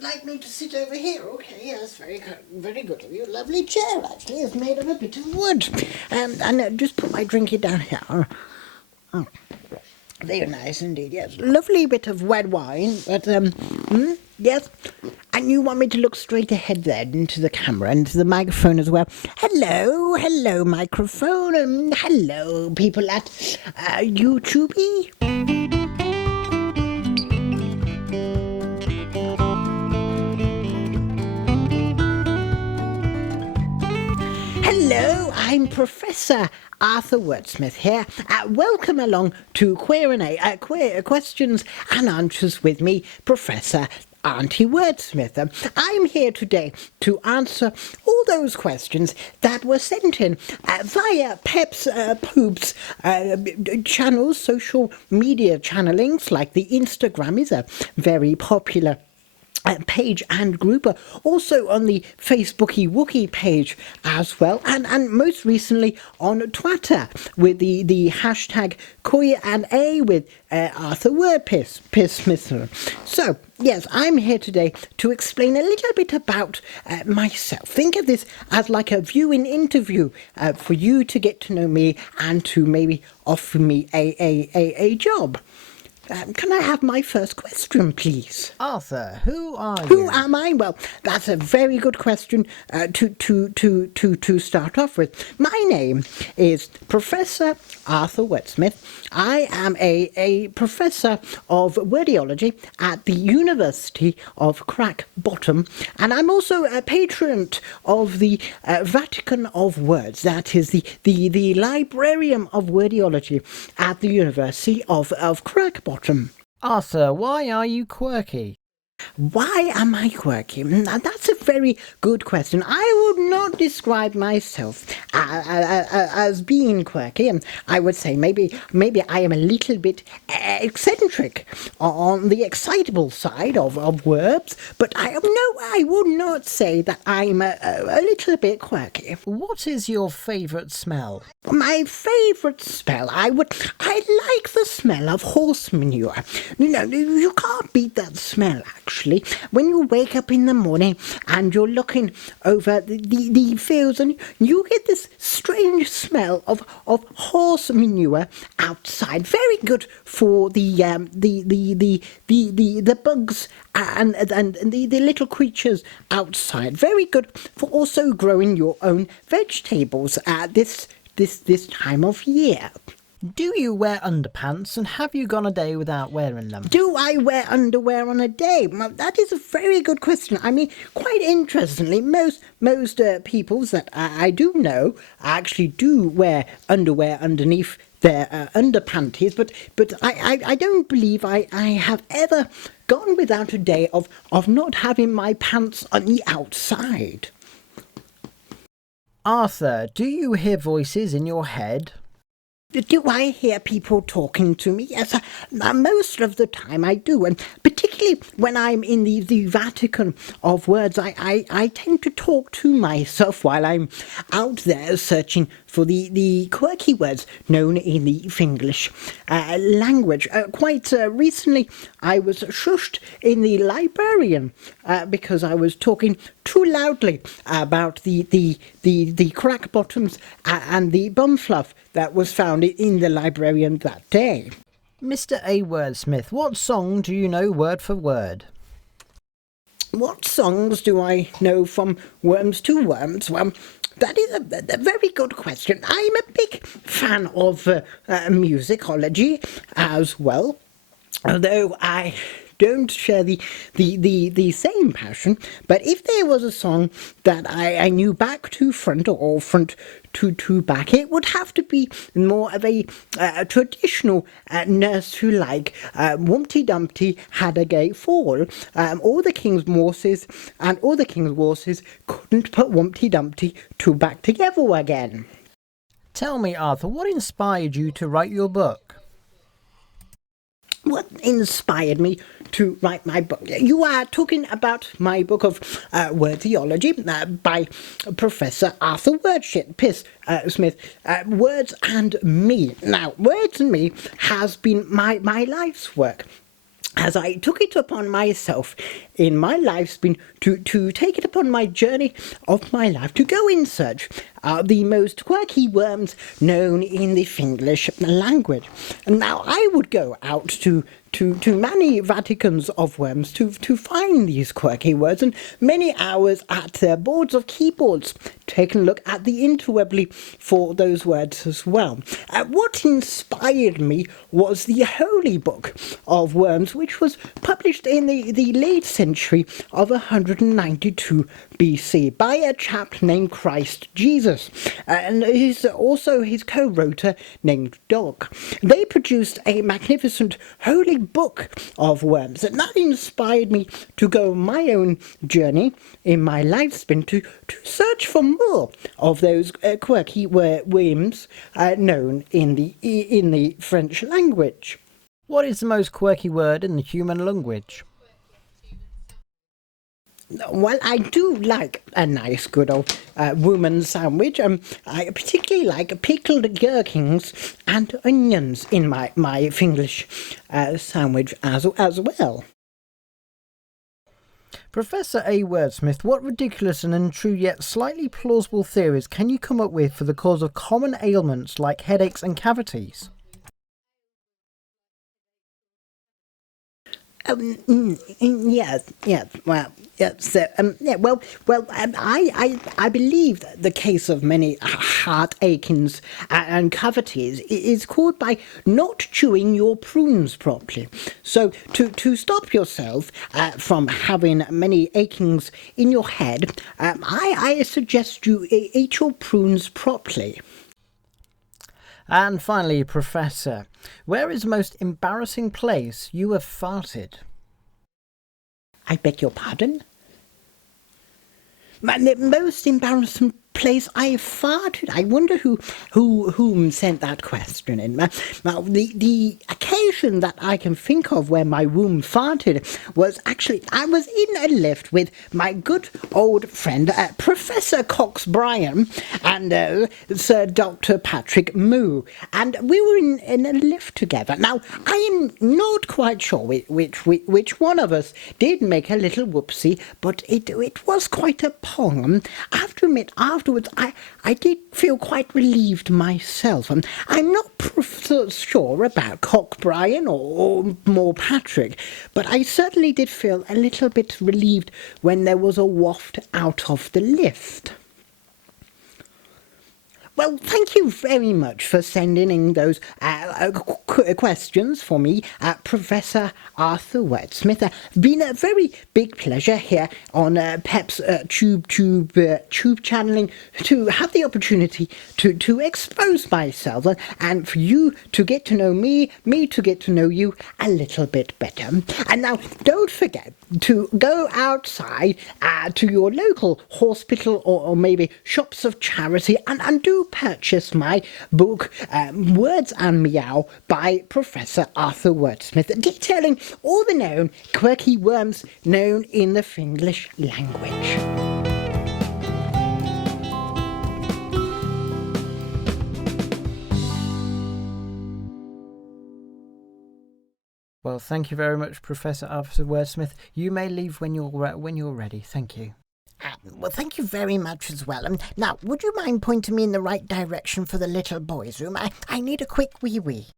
would like me to sit over here. Okay, yes, very good of you. Lovely chair, actually. It's made of a bit of wood. And just put my drinky down here. Oh, very nice indeed, yes. Lovely bit of red wine, but, yes. And you want me to look straight ahead then into the camera and to the microphone as well. Hello, microphone, and hello, people at YouTube. Hello, I'm Professor Arthur Wordsmith here. Welcome along to Queer Questions and Answers with me, Professor Arthur Wordsmith. I'm here today to answer all those questions that were sent in via Pepp's Poop's channels, social media channelings, like the Instagram is a very popular page and group, also on the Facebooky Wookie page as well, and most recently on Twitter with the hashtag Q&A with Arthur Wordsmith. So yes, I'm here today to explain a little bit about myself. Think of this as like a viewing interview for you to get to know me and to maybe offer me a job. Can I have my first question, please? Arthur, who are you? Who am I? Well, that's a very good question to start off with. My name is Professor Arthur Wordsmith. I am a professor of wordiology at the University of Crackbottom, and I'm also a patron of the Vatican of Words. That is the Librarian of Wordiology at the University of Crackbottom. Arthur, why are you quirky? Why am I quirky? Now, that's a very good question. I would not describe myself as being quirky, and I would say maybe I am a little bit eccentric on the excitable side of words, but I would not say that I'm a little bit quirky. What is your favourite smell? My favourite smell, I like the smell of horse manure. You can't beat that smell, actually. When you wake up in the morning and you're looking over the fields and you get this strange smell of horse manure outside. Very good for the bugs and the little creatures outside. Very good for also growing your own vegetables at this time of year. Do you wear underpants, and have you gone a day without wearing them? Do I wear underwear on a day? Well, that is a very good question. I mean, quite interestingly, most people that I do know actually do wear underwear underneath their underpanties, but I don't believe I have ever gone without a day of not having my pants on the outside. Arthur, do you hear voices in your head? Do I hear people talking to me? Yes, most of the time I do, and particularly when I'm in the Vatican of Words, I tend to talk to myself while I'm out there searching for the quirky words known in the English language. Quite recently, I was shushed in the librarian because I was talking too loudly about the crack bottoms and the bum fluff that was found in the librarian that day. Mr. A. Wordsmith, what song do you know word for word? What songs do I know from worms to worms? Well, that is a very good question. I'm a big fan of musicology as well, although I don't share the same passion. But if there was a song that I knew back to front or front to back, it would have to be more of a traditional nursery-like Humpty Dumpty had a gay fall. All the king's horses couldn't put Humpty Dumpty back together again. Tell me, Arthur, what inspired you to write your book? What inspired me to write my book? You are talking about my book of wordiology by Professor Arthur Wordsmith, Words and Me. Now, Words and Me has been my life's work. as I took it upon myself in my lifespan to take it upon my journey of my life to go in search of the most quirky worms known in the English language. And now I would go out to many Vaticans of worms to find these quirky words, and many hours at their boards of keyboards taking a look at the interwebly for those words as well. What inspired me was the Holy Book of Worms, which was published in the late century of 192 BC by a chap named Christ Jesus, and also his co-writer named Dog. They produced a magnificent holy book of worms, and that inspired me to go my own journey in my lifespan to search for more of those quirky worms known in the French language. What is the most quirky word in the human language? Well, I do like a nice good old woman sandwich. I particularly like pickled gherkins and onions in my English sandwich as well. Professor A. Wordsmith, what ridiculous and untrue yet slightly plausible theories can you come up with for the cause of common ailments like headaches and cavities? Yes. I believe that the case of many heart achings and cavities is caused by not chewing your prunes properly. So to stop yourself from having many achings in your head, I suggest you eat your prunes properly. And finally, Professor, where is the most embarrassing place you have farted? I beg your pardon? The most embarrassing place I farted. I wonder whom sent that question in. Now, the occasion that I can think of where my womb farted was actually I was in a lift with my good old friend Professor Cox Bryan and Sir Dr. Patrick Moo, and we were in a lift together. Now, I am not quite sure which one of us did make a little whoopsie, but it was quite a pong. I have to admit, afterwards, I did feel quite relieved myself. I'm not so sure about Cock Bryan or more Patrick, but I certainly did feel a little bit relieved when there was a waft out of the lift. Well, thank you very much for sending in those questions for me, Professor Arthur Wordsmith. Been a very big pleasure here on Pepp's tube channeling to have the opportunity to expose myself and for you to get to know me to get to know you a little bit better. And now, don't forget to go outside to your local hospital or maybe shops of charity and do purchase my book Words and Meow by Professor Arthur Wordsmith, detailing all the known quirky worms known in the English language. Well, thank you very much, Professor Arthur Wordsmith. You may leave when you're ready. Thank you. Well, thank you very much as well. Now, would you mind pointing me in the right direction for the little boys' room? I need a quick wee-wee.